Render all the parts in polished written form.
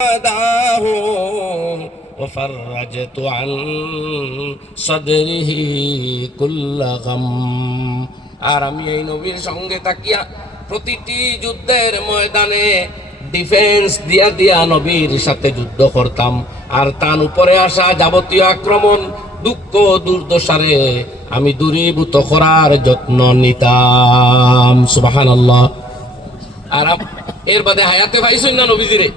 هداه وفرجت عن صدره كل غم। আর আমি এই নবীর সঙ্গে তাকিয়া প্রতিটি যুদ্ধের ময়দানে ডিফেন্স দিয়া দিয়া নবীর সাথে যুদ্ধ করতাম, আর তার উপরে আসা যাবতীয় আক্রমণ দুঃখ দুর্দশারে আমি দূরীভূত করার যত্ন নিতাম। সুবহানাল্লাহ। আর এর বাদে হায়াতে পাইছেন না নবীজিরে?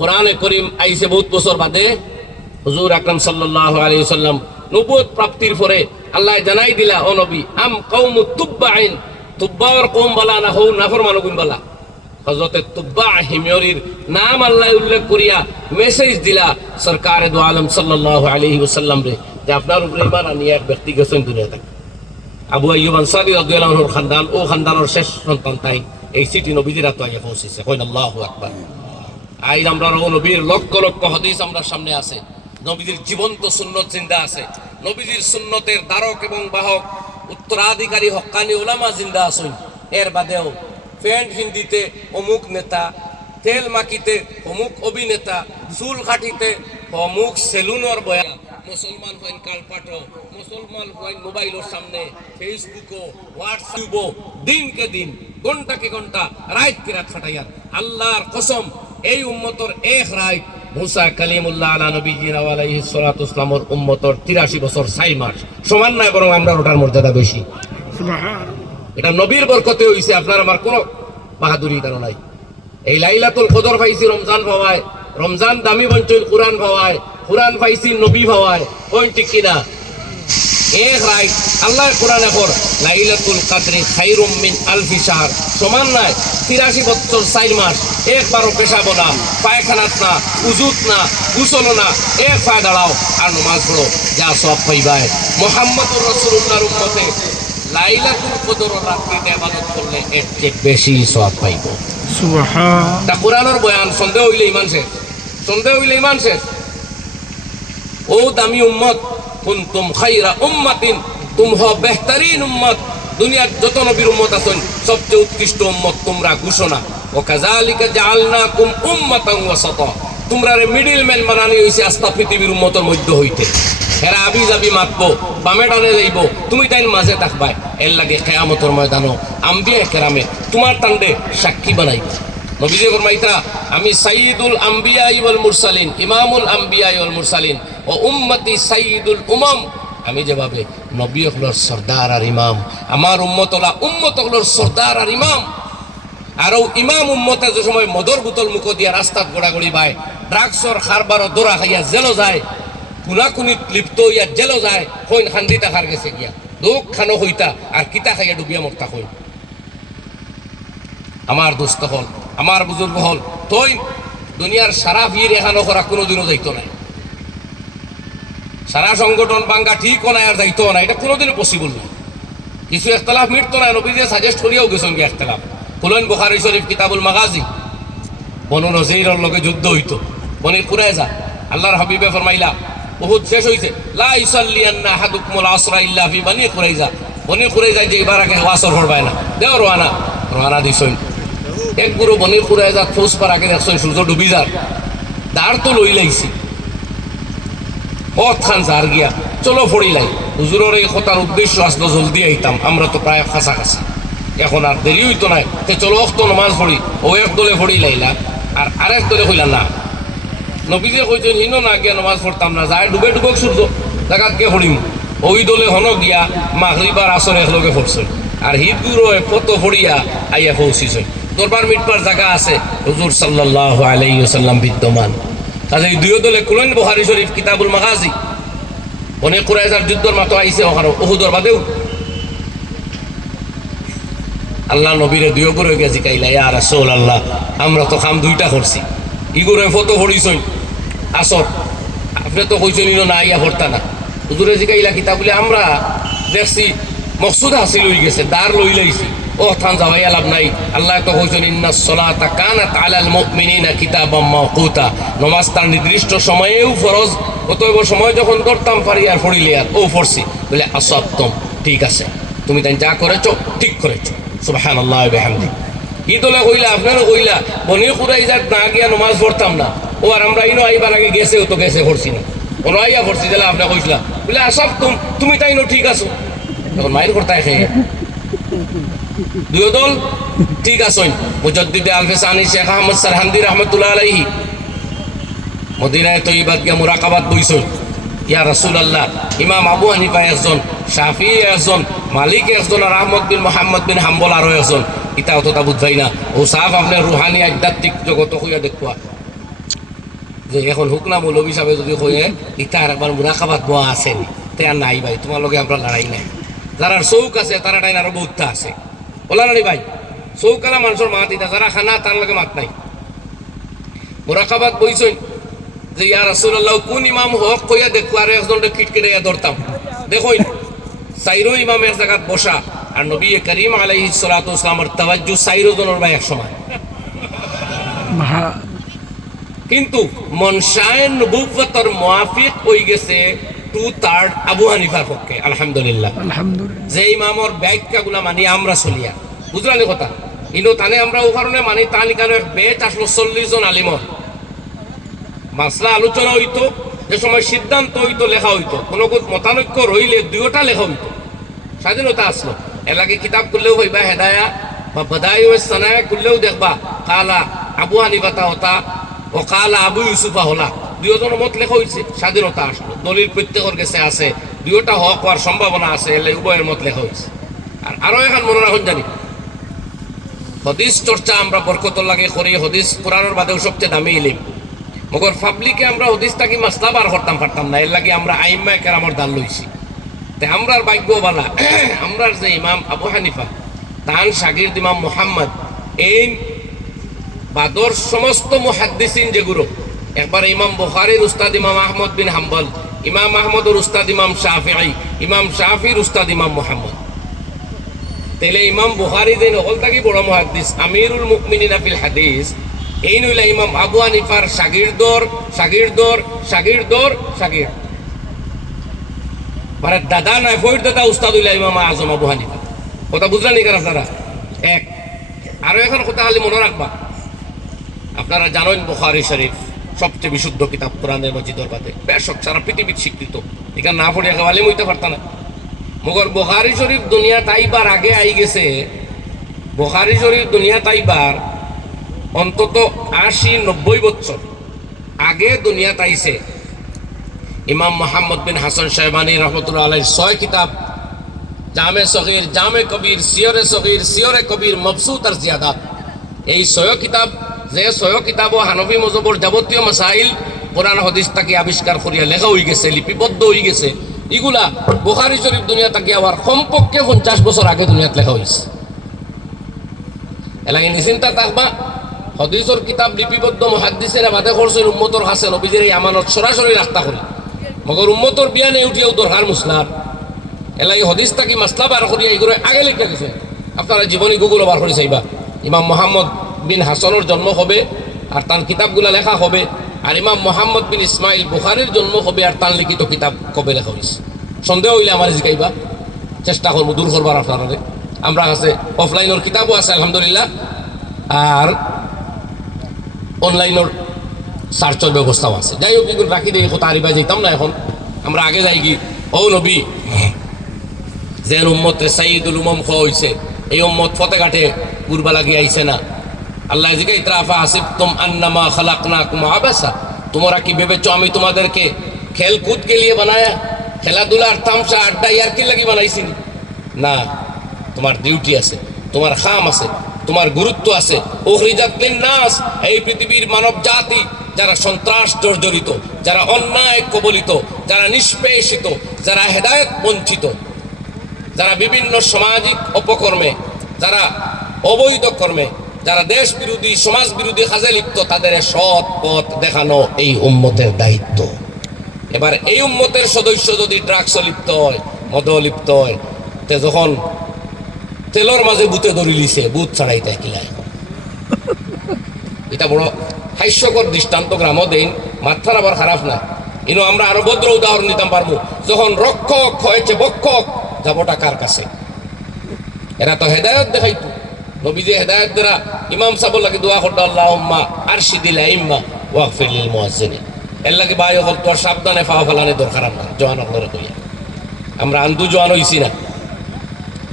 কোরআনে করিম আইছে বহুত বছর বাদে। হুজুর আকরাম সাল্লাল্লাহু আলাইহি ওয়াসাল্লাম নবুয়ত প্রাপ্তির পরে আল্লাহ জানাই দিলা, ও নবী, আম কওমু তুব্বাইন, তুব্বার কওম বলা না হও নাফরমান কওম বলা। হযরতে তুব্বা হিময়রির নাম আল্লাহ উল্লেখ করিয়া মেসেজ দিলা সরকারে দু আলম সাল্লাল্লাহু আলাইহি ওয়াসাল্লাম রে, যে আপনার উপরে ঈমান আনিয়া এক ব্যক্তি গেছেন দুনিয়া থেকে। আবু আইয়ুব আনসারী রাদিয়াল্লাহু আনহুর খানদান, ও খানদানের শেষ সন্তান তাই এই সিটি নবীজির হাতে আইয়া পৌঁছেছে। কইন আল্লাহু আকবার। আজ আমরা নবীর লক্ষ লক্ষ হাদিস আমরা সামনে আছে, নবীজির জীবন্ত সুন্নত জিন্দা আছে, নবীজির সুন্নতের ধারক এবং বাহক উত্তরাধিকারী হক্কানি উলামা জিন্দা আছেন। এর বাদেও প্যান্ট হিন্দিতে অমুক নেতা, তেল মাখিতে অমুক অভিনেতা, চুল কাটিতে অমুক সেলুনের বয়া, মুসলমান হইন কালপাটো, মুসলমান হইন মোবাইলের সামনে, ফেসবুকও, হোয়াটসঅ্যাপও, দিনকে দিন, ঘন্টাকে ঘন্টা, রাত কে রাত ফাটাইয়ার। আল্লাহর কসম, এই উম্মতর এক রাত মুসা কালিমুল্লাহ আলা নবিয়িনা ওয়া আলাইহিস সালাতু ওয়াসসালামের উম্মতর 83 বছর 6 মাস সমান নয়, বরং আমরা ওটার মর্যাদা বেশি। সুবহানাল্লাহ। এটা নবীর বরকতে হইছে, আপনার আমার কোনো বাহাদুরি কারণ নাই। এই লাইলাতুল কদর পাইছি রমজান ভাওয়ায়, রমজান দামি বঞ্চল কুরআন ভাওয়ায়, কুরআন পাইছি নবী ভাওয়ায়। কোন ঠিক কিনা? এক রাত আল্লাহ কোরআনে পর লাইলাতুল কদরি খায়রুম মিন আলফি শাহর সমান নয় 83 বছর 4 মাস। একবারও পেশাব না, পায়খানাত না, উজুত না, গোসল না, এক পায়ে দাঁড়াও আর নামাজ পড়ো, যা সব পাইবাই। মুহাম্মদুর রাসূলুল্লাহর উম্মতে লাইলাতুল কদর রাত্রিতে ইবাদত করলে এর চেয়ে বেশি সওয়াব পাইব। সুবহান। তা কোরআনের বয়ান সন্দেহ হইলে ঈমান শেষ, সন্দেহ হইলে ঈমান শেষ। ও দামি উম্মত, কুনতুম খায়রা উম্মাতিন, তুম হ বেহতরিন উম্মত। দুনিয়ার যত নবীর উম্মত আছেন সবচেয়ে উৎকৃষ্ট উম্মত তোমরা ঘোষণা। ওয়া কাযালিকা জাআলনাকুম উম্মাতান ওয়াসাতা, তোমরা মিডলম্যান বানানি হইছে আস্তা পৃথিবীর উম্মতের মধ্যে হইতে। এরা আবি যাবি মাতবো, বামে ডানে যাইব, তুমি তাইন মাঝে থাকবাই। এর লাগে কিয়ামতের ময়দানও আম্বিয়া কেরামে তোমার টান্ডে সাক্ষী বানাইব। নবীজি ফরমাইতা, আমি সাইয়্যিদুল আম্বিয়া ওয়াল মুরসালিন, ইমামুল আম্বিয়া ওয়াল মুরসালিন ও উম্মতি সাইয়্যিদুল উমাম। আমি যেভাবে নবী হলোর সরদার আর ইমাম, আমার উম্মত হলা উম্মত হলোর সরদার আর ইমাম। আর ইমাম উম্মতে যে সময় মদর বোতল মুখ দিয়া রাস্তাত গোড়াগড়ি বায়, ড্রাগসর খারবারও দোরা খাইয়া জেলো যায়, কুনাকুনিত লিপ্ত হইয়া জেলো যায়, কইন খান্দিতা খার গেছে গিয়া দুঃখ খানো হইতা আর কিতা খাইয়া ডুবিয়া মরতা কইন। আমার দোস্ত হল, আমার বুজুর্গ হল, তই দুনিয়ার সারা ভিড় এখানো করা কোনোদিনও যাইত নাই, সারা সংগঠন বাঙ্গা ঠিক নাই আর যাইতো না, এটা কোনোদিনও পসিবল নয়। কিছু একতলাফ মিটতো না, নবীজি সাজেস্ট করিয়াও গেছেন গিয়ে একতলাফ। খুলেন বুখারী শরীফ কিতাবুল মাগাজি, বনু নজীরের লগে যুদ্ধ হইতো, বনি কুরাইজা। আল্লাহর হাবিবে ফরমাইলা উহুদ শেষ হইছে, লা ইসাল্লিয়ান্না আহাদুকুমুল আসরা ইল্লা ফি বনি কুরাইজা। বনি কুরাইজা যে এবার আগে ওয়াসর পড়বায় না, দেও রওনা রওনা দিছেন। এক গুরু বনি কুরাইজা ফৌজ পার আগে দেখছেন সূর্য ডুবি যার, দাঁড় তো লই লাইছি, পথ খান যার গিয়া চলো ফড়িলাই। হুজুরের এই কথার উদ্দেশ্য আসলো জলদি আইতাম, আমরা তো প্রায় কাছাকাছি, এখন আর দেরি হইতো না, তে চলো অক্ত নমাজ পড়ি। ও এক দলে ফড়ি লাইলা আর আরেক দলে কইলা না। নবীজি কইছেন হিনো না গিয়া নমাজ পড়তাম না, যায় ডুবে ডুবক সূর্য জায়গাত কে ফড়িম। ওই দলে হন গিয়া মাগরিব আর আসর একলগে পড়ছেন, আর হিদ গুরু কত ফড়িয়া আইয়া পৌঁছিছেন। দরবার মিটবার জায়গা আছে, হুজুর সাল্লাল্লাহু আলাইহি ওয়াসাল্লাম বিদ্যমান। কাজে এই দুই দলে কুলেন বুখারী শরীফ কিতাবুল মাগাজি, বনি কুরাইজার যুদ্ধের মাতো আইছে ওখানে উহুদের বাদেও। আল্লাহ নবীরে দুই করে গিয়া জিকাইলা, ইয়া রাসূলুল্লাহ, আমরা তো কাম দুইটা করছি, ইগুরে ফটো পড়িছই আসর, আপনি তো কইছেন না ইয়া পড়তা না। হুজুরে জিকাইলা কিতা বলে, আমরা দেখছি মকসুদ হাসিল হয়ে গেছে, দাঁড় লই লাইছি, ও থান যাওয়াই লাভ নাই। আল্লাহ তো কইছেন ইন্নাস সালাতা কানাত আলাল মুমিনিনা কিতাবাম মাওকুতা, নামাজ তার নির্দিষ্ট সময়েও ফরজ। অতএব সময় যখন ধরতাম পারি আর পড়িলে আর ও পড়ছি বলে আসাবতম, ঠিক আছে, তুমি তাই যা করেছো ঠিক করেছো। সুবহানাল্লাহি ওয়া বিহামদিহি। ই তোলা কইলা আপনারও কইলা বনি কুরাই যাক না গিয়া নমাজ পড়তাম না ও আর আমরা ইনো আইবার আগে গেছেও তো গেছে পড়ছি না কোনো আইয়া পড়ছি দিলে আপনি কইসলা বলে আসব তুমি তাই নো ঠিক আছো তখন মায়ের করতায় খেয়ে দুই দল ঠিক আছেন মুজাদ্দিদে আলফেসানি শেখ আহমদ সারহান্দি রহমতুল্লাহ আলাইহি মদিনায় তৈবাত গিয়া মুরাকাবাত বইছেন ইয়া রাসূলুল্লাহ ইমাম আবু হানিফা একজন শাফি একজন মালিক একজন আর আহমদ বিন মোহাম্মদ বিন হাম্বল আরো একজন ইটা অতটা বুঝাই না ও সাফ আপনার রুহানি আধ্যাত্মিক জগত হইয়া দেখুয়া যে এখন হুকনা মৌলবী সাহেব যদি কয়ে ইটা আর একবার মুরাকাবাত বোয়া আছে তে আর নাই ভাই তোমার লগে আমরা লড়াই নাই যারা চৌক আছে তারা টাইন আরো বহুতটা আছে ওলা নানি ভাই চৌকালা মানুষের মাত ইটা যারা খানা তার লগে মাত নাই মুরাকাবাত বইছেন যে ইয়া রাসূলুল্লাহ কোন ইমাম হক কইয়া দেখো আর একজনকে খিটকিটে ধরতাম দেখো সাইরো ইমাম এক জায়গাত বসা আর নবী করিম আলাইহিস সালাতু ওয়াসসালামের তাওয়াজ্জু সাইরো জনের ভাই এক সময় কিন্তু মনশায়ে নবুওয়াতের মুআফিক হই গেছে 2/3 আবু হানিফার পক্ষে আলহামদুলিল্লাহ যে ইমামর ব্যাখ্যাগুলা মানি আমরা চলিয়া বুঝলানি কথা ইনো তানে আমরা ও কারণে মানি তানি কারণে বেচ আসলো 40 জন আলিমর মাসলা আলোচনা হইতো যে সময় সিদ্ধান্ত হইতো লেখা হইতো কোনো মতানৈক্য রইলে দুইটা লেখা হইতো স্বাধীনতা আসলো এলাকে কিতাব করলেও হইবা হেদায়া বা বদাই ও সানায়া করলেও দেখবা কালা আবু হানিফা হতা ও কালা আবু ইউসুফা হলা দুইজনের মত লেখা হয়েছে স্বাধীনতা আসলো দলিল প্রত্যেকের কাছে আছে দুইটা হক হওয়ার সম্ভাবনা আছে এলে উভয়ের মত লেখা হয়েছে আর আরো এখন মনে রাখুন জানি হদিস চর্চা আমরা বরকতর লাগে করি হদিস কোরআনের বাদেও সবচেয়ে দামি ইলিম মগর পাবলিকে আমরা হদিসটাকে মাসলা বার করতাম পারতাম না এর লাগে আমরা আইম্মা কেরামর দান লইছি তে আমরার ভাগ্যবালা আমরার যে ইমাম আবু হানিফা তান শাগির্দ ইমাম মুহাম্মদ এই বাদর সমস্ত মুহাদ্দিসিন যেগুলো একবার ইমাম বুখারীর উস্তাদ ইমাম আহমদ বিন হাম্বল ইমাম আহমদের উস্তাদ ইমাম শাফিঈ ইমাম শাফির উস্তাদ ইমাম মুহাম্মদ তাইলে ইমাম বুখারী যে নকল থাকি বড় মুহাদ্দিস আমিরুল মুমিনিন ফিল হাদিস এই নইলা ইমাম আবু হানিফার শাগির্দর শাগির্দর শাগির্দর শাগির্দ মানে দাদা নয় ফৈর দাদা উস্তাদ হইলা ইমাম আজম আবু হানিফা কথা বুঝলেন এখানে আপনারা এক আরো এখন কথা খালি মনে রাখবা আপনারা জানেন বুখারী শরীফ সবচেয়ে বিশুদ্ধ কিতাব কোরআনের মজিদর বাদে বেশক সারা পৃথিবীর স্বীকৃত এখানে না পড়ে একেবারে মইতে পারত না মগর বুখারী শরীফ দুনিয়া তাইবার আগে আই গেছে বুখারী শরীফ দুনিয়া তাইবার অন্তত 80-90 বছর আগে দুনিয়া তাইছে ইমাম মোহাম্মদ বিন হাসান শাহবানী রহমতুল্লাহ আলাইহির 6 কিতাব জামে সগীর জামে কবির সিয়রে সগীর সিয়রে কবির মবসুত আর জিয়াদাত এই 6 কিতাব যে 6 কিতাব হানফি মযহবের যাবতীয় মাসাইল কোরআন হাদিস থেকে আবিষ্কার করিয়া লেখা হয়ে গেছে লিপিবদ্ধ হয়ে গেছে এগুলা বুখারী শরীফ দুনিয়া থেকে আবার কমপক্ষে 50 বছর আগে দুনিয়াতে লেখা হয়েছে এলাকি নিশ্চিন্তা থাকবা হাদিসের কিতাব লিপিবদ্ধ মুহাদ্দিসেরা বাদে করছেন উম্মতর কাছে নবীজির এই আমানত সরাসরি রাখতা করি মগর উম্মতর বিয়ানে উঠিয়াও দরকার মুসলার এলাই হাদিস থাকি মাসলা বার করিয়া এগুলো আগে লিখে গেছে আপনারা জীবনী গুগল বার করে চাইবা ইমাম মোহাম্মদ বিন হাসানের জন্ম হবে আর তার কিতাবগুলা লেখা হবে আর ইমাম মোহাম্মদ বিন ইসমাইল বুখারীর জন্ম হবে আর তার লিখিত কিতাব কবে লেখা হয়েছে সন্দেহ হইলে আমার জিকাইবা চেষ্টা করবো দূর করবার আপনারা আমরা কাছে অফলাইনের কিতাবও আছে আলহামদুলিল্লাহ আর অনলাইনের সার্চের ব্যবস্থাও আছে যাই হোক এগুলো রাখি দিয়ে কোথা হারিবা যেতাম না এখন আমরা আগে যাই কি ও নবী যে উম্মতে সাইয়্যিদুল উমাম খাওয়া হয়েছে এই উম্মত ফতেঘাটে ঘুরবা লাগিয়ে আইছে না আল্লাহ জিকে ইতরাফা হাসিবতুম আন্নামা খালাকনাকুম আবাসা তোমরা কি ভেবেছো আমি তোমাদেরকে খেলকুদ কে লিয়ে বানায়া খেলাধুলার তামসা আড্ডা ইয়ার কি লাগি বানাইছি না তোমার ডিউটি আছে তোমার খাম আছে তোমার গুরুত্ব আছে উখরিজাত লিন-নাস এই পৃথিবীর মানব জাতি যারা সন্ত্রাস জর্জরিত যারা অন্যায় কবলিত যারা নিষ্পেষিত যারা হেদায়েত বঞ্চিত যারা বিভিন্ন সামাজিক অপকর্মে যারা অবৈধ কর্মে যারা দেশ বিরোধী সমাজ বিরোধী কাজে লিপ্ত তাদের সৎ পথ দেখানো এই উম্মতের দায়িত্ব এবার এই উম্মতের সদস্য যদি ড্রাগস লিপ্ত হয় মদ লিপ্ত হয় তে যখন তেলর মাঝে বুতে ধরি লিছে বুথ ছাড়াইতে কিলা এটা বড় হাস্যকর দৃষ্টান্ত গ্রামও দেন মাথার আবার খারাপ না ইনো আমরা আরো ভদ্র উদাহরণ দিতাম পারবো যখন রক্ষক হয়েছে বক্ষক যাবো টাকার কাছে এরা তো হেদায়ত দেখাইতো নবীজি হেদায়েত দ্বারা ইমাম সাহেবের লাগে দোয়া করতে আল্লাহুম্মা আরশিদিল আইম্মা ওয়াগফির লিল মুয়াজ্জিনিন। এর লাগে ভাই হল তোর সাবধানে পাওয়া ফেলানি দরকার আমরা জওয়ান আপনারা কইয়া আমরা আন্দু জওয়ান হইছি না।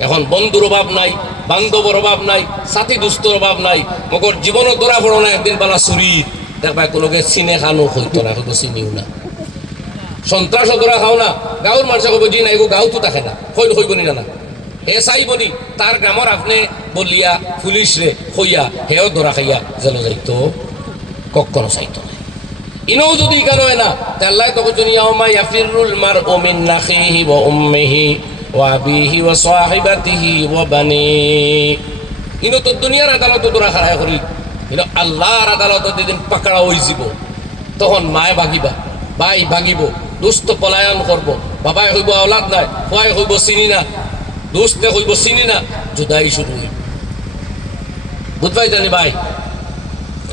এখন বন্ধুর অভাব নাই, বান্ধবর অভাব নাই, সাথী দুস্তর অভাব নাই, মগর জীবনও ধরা পড়ো না একদিন বেলা চুরি দেখবা কোনোকে চিনে খানো হইতো না, হয়তো চিনিও না। সন্ত্রাস ধরা খাও না, গাঁৱৰ মানুষে কব জি নাই গো গাঁও তো থাকে না, হইব নি না হে চাইবনি তার গ্রামর আপনি বলিয়া পুলিশ রে হইয়া হেও ধরা খাইয়া যেন যাইতো কখনো চাইতো না। ইনও যদি কেন হয় না তাল্লাই তো বলছেন ইয়াউমা ইয়াফিরুল মারউ মিন নাখিহি ওয়া উম্মিহি ওয়া আবিহি ওয়া সাহিবাতিহি ওয়া বানি। ইনো তো দুনিয়ার আদালত ধরা খারাই করি, ইনো আল্লাহর আদালত যেদিন পাকড়া হইছিব তখন মায় ভাগিবা, ভাই ভাগিব, দুস্থ পলায়ন করব, বাবাই হইব আওলাদ নাই, খোয়াই হইব চিনি না, দুস্থে হইব চিনি না, জুদাই শুরু হইব। বুঝবাই জানি ভাই,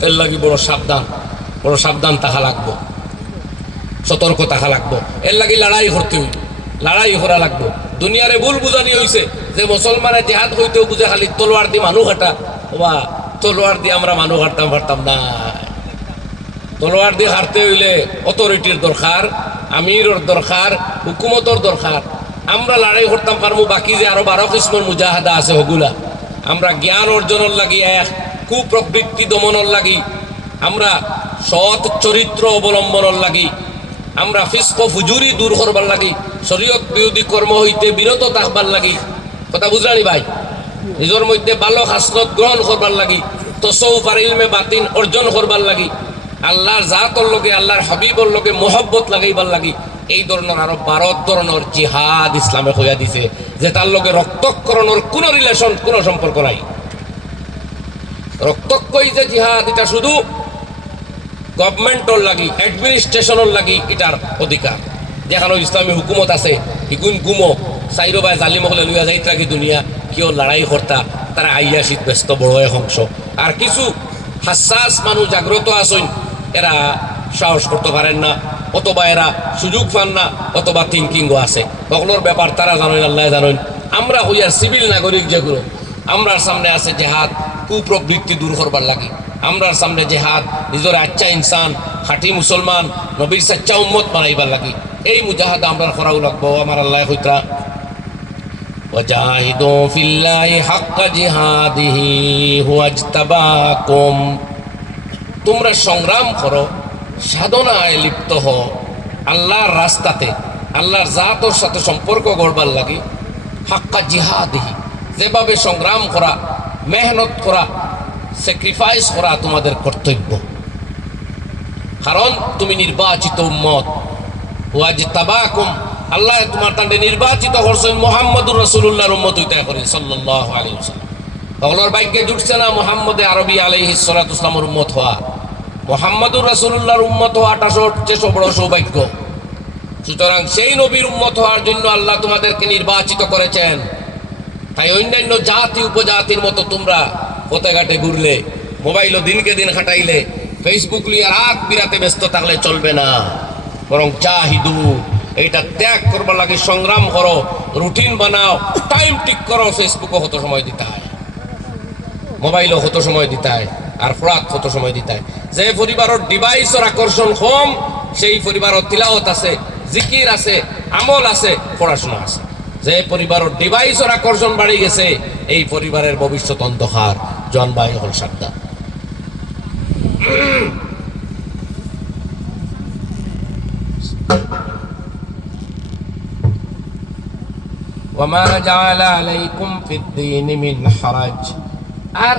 এর লাগি বড় সাবধান থাকা লাগবো, সতর্ক থাকা লাগবো। এর লাগি লড়াই করতে হইব, লড়াই করা লাগবো। দুনিয়ারে ভুল বুঝানি হয়েছে যে মুসলমানের জেহাদ হইতেও বুঝে খালি তলোয়ার দিয়ে মানুষ হাঁটা, বা তলোয়ার দিয়ে আমরা মানুষ হাঁটতাম পারতাম না। তলোয়ার দিয়ে হারতে হইলে অথরিটির দরকার, আমিরের দরকার, হুকুমতর দরকার। আমরা লড়াই করতাম পারবো বাকি যে আরো 12 কিসমর মুজাহাদা আছে হগুলা আমরা জ্ঞান অর্জনের লাগি, এক কুপ্রবৃত্তি দমনের লাগি, আমরা সৎ চরিত্র অবলম্বনের লাগি, আমরা ফিস্ক ফুজুরি দূর করবার লাগি, শরীয়ত বিরোধী কর্ম হইতে বিরত থাকবার লাগি। কথা বুঝলানি ভাই? নিজের মধ্যে ভালো খাসলত গ্রহণ করবার লাগি, তসৌফ আর ইলমে বাতিন অর্জন করবার লাগি, আল্লাহর জাতর লগে আল্লাহর হাবিবর লগে মোহব্বত লাগাইবার লাগি। এই ধরনের আরো 12 ধরনের জিহাদ ইসলামে হইয়া দিছে, যে তার লগে রক্তক্ষরণের কোনো রিলেশন, কোনো সম্পর্ক নাই। রক্তক্ষয়ী যে জিহাদ, এটা শুধু গভর্নমেন্টর লাগি, অ্যাডমিনিস্ট্রেশনের লাগি এটার অধিকার। যেখানে ইসলামী হুকুমত আছে হিগুন গুমো চাইরো বাই জালিম হলে লইয়া যাইত রাখি দুনিয়া কেউ লড়াই কর্তা তারা আইয়া শীত ব্যস্ত বড় এক অংশ। আর কিছু হাসাস মানুষ জাগ্রত আসেন, এরা সাহস করতে পারেন না, অথবা এরা সুযোগ পান না, অথবা থিঙ্কিংও আছে। সকলের ব্যাপার তারা জানেন, আল্লাহ জানেন। আমরা হইয়ার সিভিল নাগরিক যেগুলো, আমরার সামনে আছে জেহাদ কুপ্রবৃত্তি দূর করবার লাগে, আমরার সামনে জেহাদ নিজের আচ্ছা ইনসান খাঁটি মুসলমান নবীর সাচ্চা উম্মত বানাইবার লাগে। এই মুজাহাদা আমরা করাও লাগবো। আমার আল্লাহ হইতরা ওয়াজাহিদু ফিল্লাহি হাক্কা জিহাদিহি হুয়া ইজতাবাকুম, তোমরা সংগ্রাম করো, সাধনায় লিপ্ত হও আল্লাহর রাস্তাতে, আল্লাহর জাতর সাথে সম্পর্ক গড়বার লাগে। হাক্কা জিহাদিহি, যেভাবে সংগ্রাম করা, মেহনত করা, স্যাক্রিফাইস করা তোমাদের কর্তব্য, কারণ তুমি নির্বাচিত উম্মত। ওয়াজতাবাকুম, আল্লাহ তোমার তান্ডে নির্বাচিত করছেন মুহাম্মদুর রাসূলুল্লাহর উম্মত হইতে করে সাল্লাল্লাহু আলাইহি ওয়াসাল্লাম। সকলের ভাগ্যে জুটছে না মুহাম্মদে আরবি আলাইহিস সালাতু ওয়াসসালামের উম্মত হওয়া। মুহাম্মদুর রাসূলুল্লাহর উম্মত হওয়াটা সবচেয়ে বড় সৌভাগ্য। সুতরাং সেই নবীর উম্মত হওয়ার জন্য আল্লাহ তোমাদেরকে নির্বাচিত করেছেন। তাই অন্যান্য জাতি উপজাতির মতো তোমরা পথে ঘাটে ঘুরলে, মোবাইলও দিনকে দিন খাটাইলে, ফেসবুক লিয়ে রাত বিরাতে ব্যস্ত থাকলে চলবে না। বরং জাহিদু, এইটা ত্যাগ করবার লাগে, সংগ্রাম করো, রুটিন বানাও, টাইম ঠিক করো। ফেসবুকও কত সময় দিতে হয়, মোবাইলও কত সময় দিতে হয়, আর ফরাত কত সময় দিতে হয়। যে পরিবারের ডিভাইসের আকর্ষণ কম, সেই পরিবারের তিলাওয়াত আছে, জিকির আছে, আমল আছে, পড়াশোনা আছে। যে পরিবারের ডিভাইসের আকর্ষণ বাড়ি গেছে, এই পরিবারের ভবিষ্যৎ অন্ধকার। জন ভাই হল সাবধান। ওয়া মা জাআলা আলাইকুম ফিদ দীনি মিন হারাজ, আর